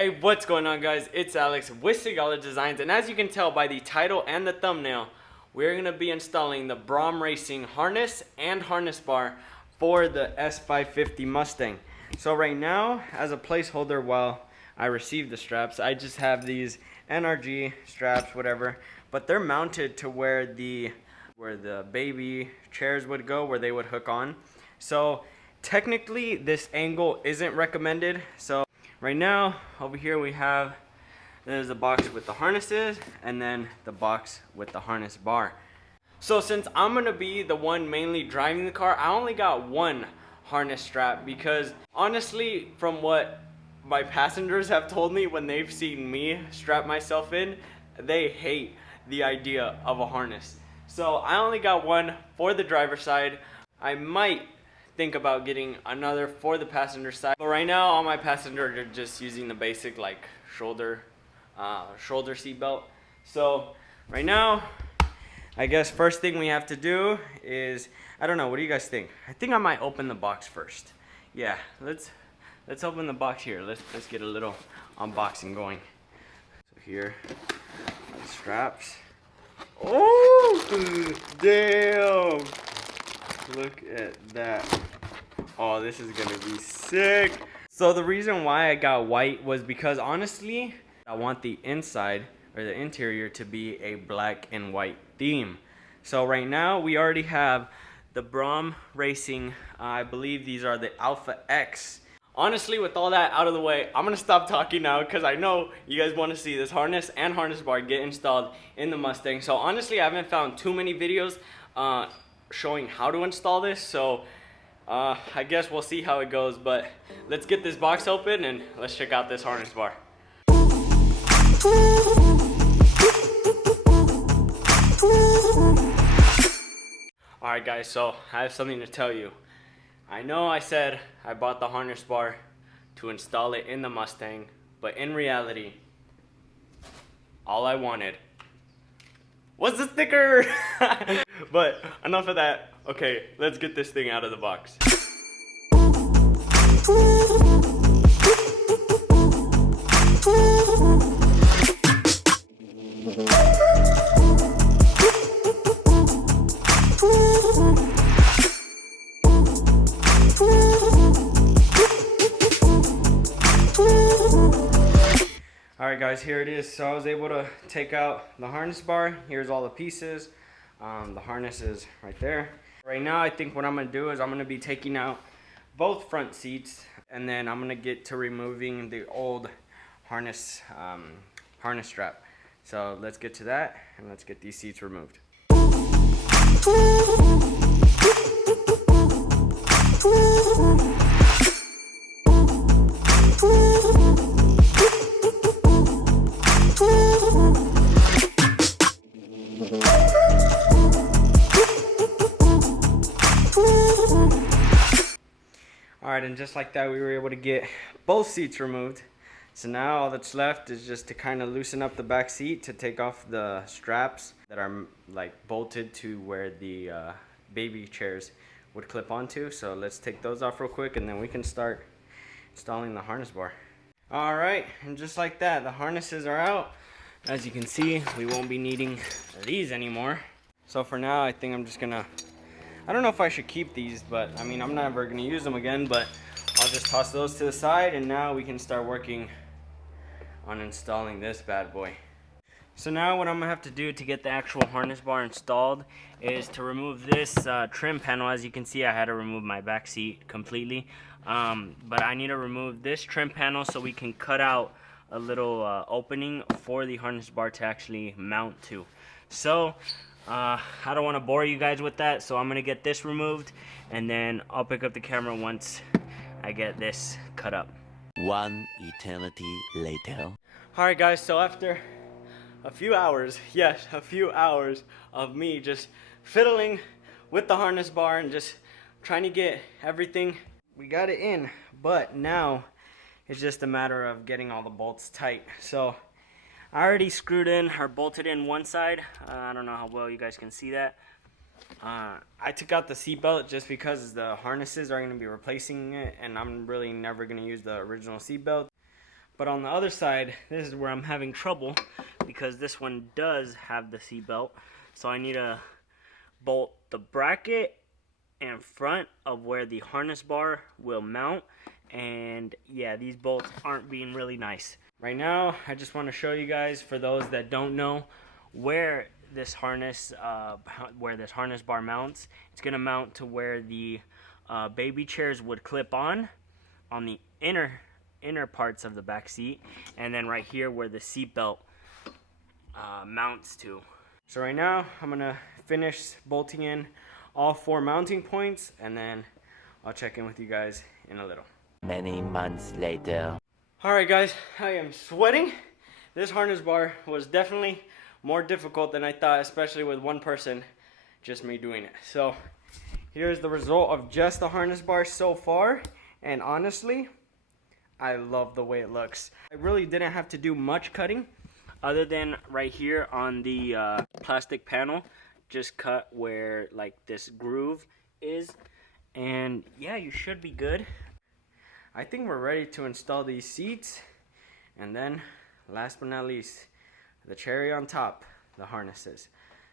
Hey, what's going on, guys? It's Alex with Sigala Designs, and as you can tell by the title and the thumbnail, we're going to be installing the Braum Racing harness and harness bar for the S550 Mustang. So right now, as a placeholder while I receive the straps, I just have these NRG straps, whatever, but they're mounted to where the baby chairs would go, where they would hook on. So technically this angle isn't recommended. So right now over here we have, there's a box with the harnesses and then the box with the harness bar. So since I'm gonna be the one mainly driving the car, I only got one harness strap because honestly, from what my passengers have told me when they've seen me strap myself in, they hate the idea of a harness. So I only got one for the driver's side. I might think about getting another for the passenger side, but right now all my passengers are just using the basic like shoulder seat belt. So right now, I guess first thing we have to do is, I don't know, what do you guys think? I think I might open the box first. Yeah, let's open the box here. Let's get a little unboxing going. So here are the straps. Oh damn, look at that. Oh, this is gonna be sick. So the reason why I got white was because honestly, I want the inside or the interior to be a black and white theme. So right now we already have the Braum Racing, I believe these are the Alpha X. Honestly, with all that out of the way, I'm gonna stop talking now because I know you guys want to see this harness and harness bar get installed in the Mustang. So honestly, I haven't found too many videos showing how to install this. So I guess we'll see how it goes. But let's get this box open and let's check out this harness bar. Alright guys, so I have something to tell you. I know I said I bought the harness bar to install it in the Mustang, but in reality, all I wanted was the sticker. But enough of that. Okay, let's get this thing out of the box. Alright guys, here it is. So I was able to take out the harness bar. Here's all the pieces. The harness is right there. Right now I think what I'm going to do is I'm going to be taking out both front seats, and then I'm going to get to removing the old harness strap. So let's get to that and let's get these seats removed. Alright, and just like that we were able to get both seats removed. So now all that's left is just to kind of loosen up the back seat to take off the straps that are like bolted to where the baby chairs would clip onto. So let's take those off real quick and then we can start installing the harness bar. Alright, and just like that, the harnesses are out. As you can see, we won't be needing these anymore. So for now, I think I'm just gonna, I don't know if I should keep these, but I mean, I'm never gonna use them again, but I'll just toss those to the side and now we can start working on installing this bad boy. So now what I'm gonna have to do to get the actual harness bar installed is to remove this trim panel. As you can see, I had to remove my back seat completely, but I need to remove this trim panel so we can cut out a little opening for the harness bar to actually mount to. So I don't want to bore you guys with that, so I'm gonna get this removed and then I'll pick up the camera once I get this cut up. One eternity later. Alright guys, so after a few hours, yes, a few hours of me just fiddling with the harness bar and just trying to get everything, we got it in, but now it's just a matter of getting all the bolts tight. So I already screwed in or bolted in one side. I don't know how well you guys can see that. I took out the seatbelt just because the harnesses are going to be replacing it, and I'm really never going to use the original seatbelt. But on the other side, this is where I'm having trouble because this one does have the seat belt. So I need to bolt the bracket in front of where the harness bar will mount. And yeah, these bolts aren't being really nice. Right now, I just want to show you guys, for those that don't know, where this harness bar mounts. It's gonna mount to where the baby chairs would clip on the inner parts of the back seat, and then right here where the seat belt mounts to. So right now, I'm gonna finish bolting in all 4 mounting points, and then I'll check in with you guys in a little. Many months later. Alright guys, I am sweating. This harness bar was definitely more difficult than I thought, especially with one person, just me doing it. So here's the result of just the harness bar so far, and honestly, I love the way it looks. I really didn't have to do much cutting other than right here on the plastic panel. Just cut where like this groove is, and yeah, you should be good. I think we're ready to install these seats, and then last but not least, the cherry on top, the harnesses.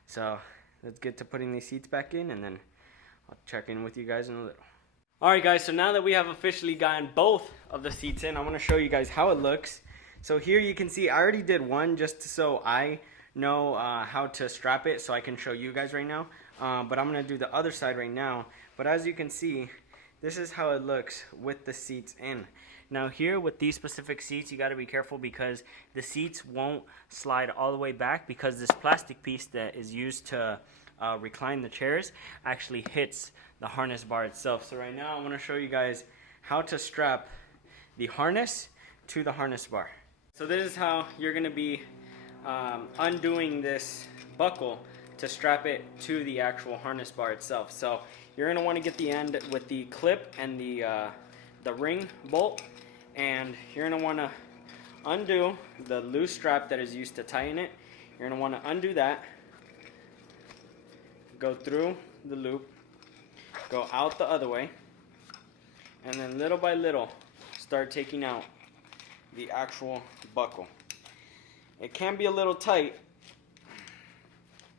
So let's get to putting these seats back in, and then I'll check in with you guys in a little. Alright guys, so now that we have officially gotten both of the seats in, I want to show you guys how it looks. So here you can see I already did one just so I know how to strap it, so I can show you guys right now. But I'm going to do the other side right now. But as you can see, this is how it looks with the seats in. Now here with these specific seats, you got to be careful because the seats won't slide all the way back, because this plastic piece that is used to recline the chairs actually hits the harness bar itself. So right now I want to show you guys how to strap the harness to the harness bar. So this is how you're going to be undoing this buckle to strap it to the actual harness bar itself. So you're going to want to get the end with the clip and the ring bolt, and you're going to want to undo the loose strap that is used to tighten it. You're going to want to undo that, go through the loop, go out the other way, and then little by little start taking out the actual buckle. It can be a little tight,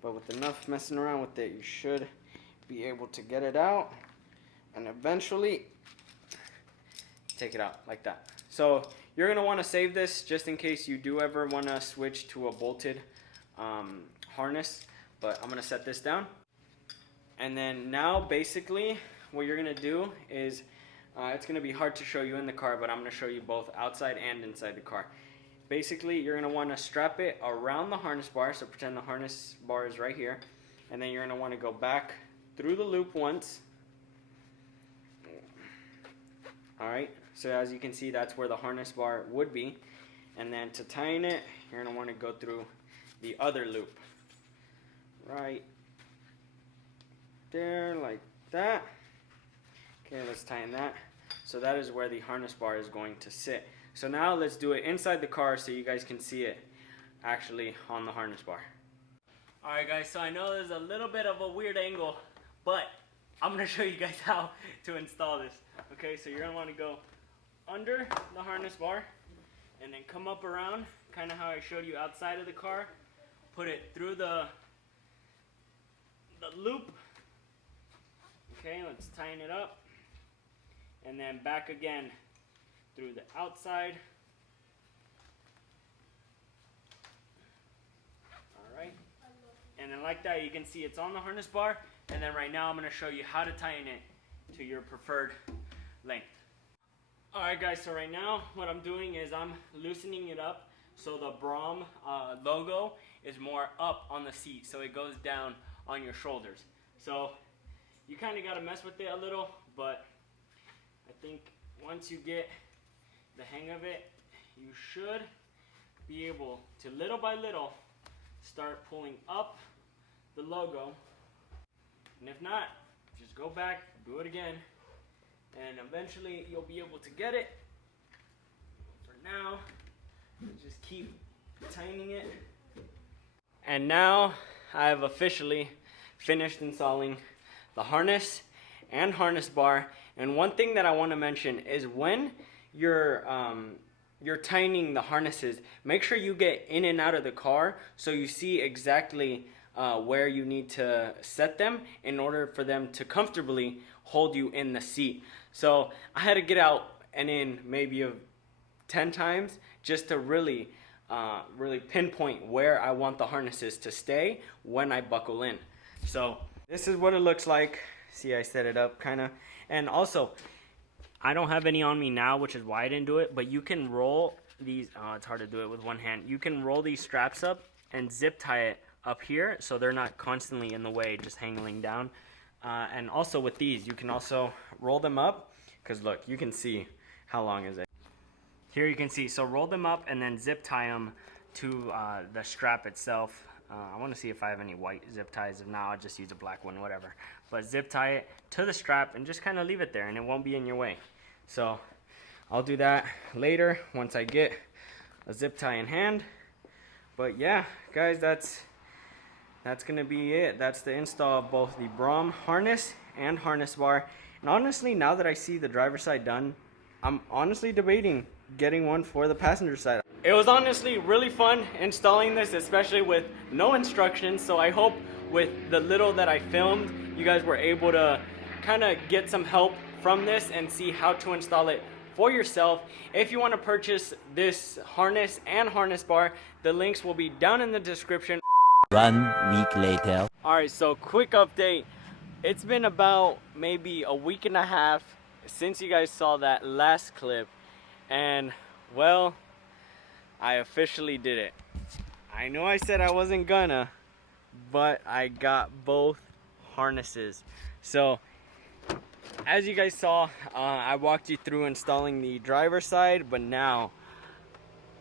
but with enough messing around with it, you should be able to get it out and eventually take it out like that. So you're going to want to save this just in case you do ever want to switch to a bolted harness, but I'm going to set this down. And then now basically what you're going to do is it's going to be hard to show you in the car, but I'm going to show you both outside and inside the car. Basically, you're going to want to strap it around the harness bar, so pretend the harness bar is right here, and then you're going to want to go back through the loop once. Alright, so as you can see, that's where the harness bar would be, and then to tighten it, you're going to want to go through the other loop. Right there, like that. Okay, let's tighten that. So that is where the harness bar is going to sit. So now let's do it inside the car so you guys can see it actually on the harness bar. Alright guys, so I know there's a little bit of a weird angle, but I'm going to show you guys how to install this. Okay, so you're going to want to go under the harness bar and then come up around, kind of how I showed you outside of the car. Put it through the loop. Okay, let's tighten it up. And then back again through the outside. Alright. And then like that, you can see it's on the harness bar. And then right now I'm going to show you how to tighten it to your preferred length. Alright guys, so right now what I'm doing is I'm loosening it up so the Braum logo is more up on the seat, so it goes down on your shoulders. So you kind of got to mess with it a little, but I think once you get the hang of it, you should be able to little by little start pulling up the logo. And if not, just go back, do it again, and eventually you'll be able to get it. For now, just keep tightening it. And now I have officially finished installing the harness and harness bar. And one thing that I want to mention is when you're you're tightening the harnesses, make sure you get in and out of the car so you see exactly where you need to set them in order for them to comfortably hold you in the seat. So I had to get out and in maybe 10 times just to really pinpoint where I want the harnesses to stay when I buckle in. So this is what it looks like. See, I set it up kind of. And also, I don't have any on me now, which is why I didn't do it, but you can roll these, oh, it's hard to do it with one hand. You can roll these straps up and zip tie it up here so they're not constantly in the way, just hanging down. And also with these, you can also roll them up, because look, you can see how long is it. Here you can see, so roll them up and then zip tie them to the strap itself. I want to see if I have any white zip ties. If not, I'll just use a black one, whatever. But zip tie it to the strap and just kind of leave it there and it won't be in your way. So I'll do that later once I get a zip tie in hand. But yeah, guys, that's gonna be it. That's the install of both the Braum harness and harness bar. And honestly, now that I see the driver's side done, I'm honestly debating getting one for the passenger side. It was honestly really fun installing this, especially with no instructions. So I hope with the little that I filmed, you guys were able to kind of get some help from this and see how to install it for yourself. If you want to purchase this harness and harness bar, the links will be down in the description. 1 week later. Alright, so quick update. It's been about maybe a week and a half since you guys saw that last clip. And, well, I officially did it. I know I said I wasn't gonna, but I got both harnesses. So, as you guys saw, I walked you through installing the driver's side, but now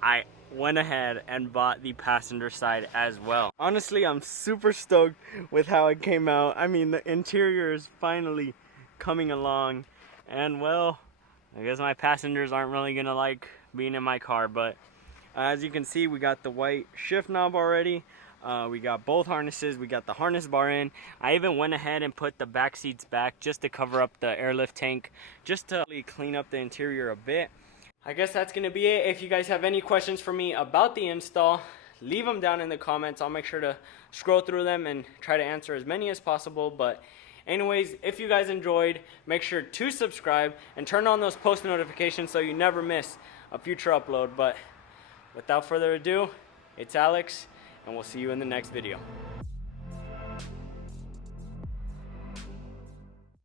I went ahead and bought the passenger side as well. Honestly, I'm super stoked with how it came out. I mean, the interior is finally coming along, and well, I guess my passengers aren't really gonna like being in my car, but as you can see, we got the white shift knob already. We got both harnesses. We got the harness bar in. I even went ahead and put the back seats back just to cover up the airlift tank, just to really clean up the interior a bit. I guess that's gonna be it. If you guys have any questions for me about the install, leave them down in the comments. I'll make sure to scroll through them and try to answer as many as possible. But anyways, if you guys enjoyed, make sure to subscribe and turn on those post notifications so you never miss a future upload. But without further ado, it's Alex, and we'll see you in the next video.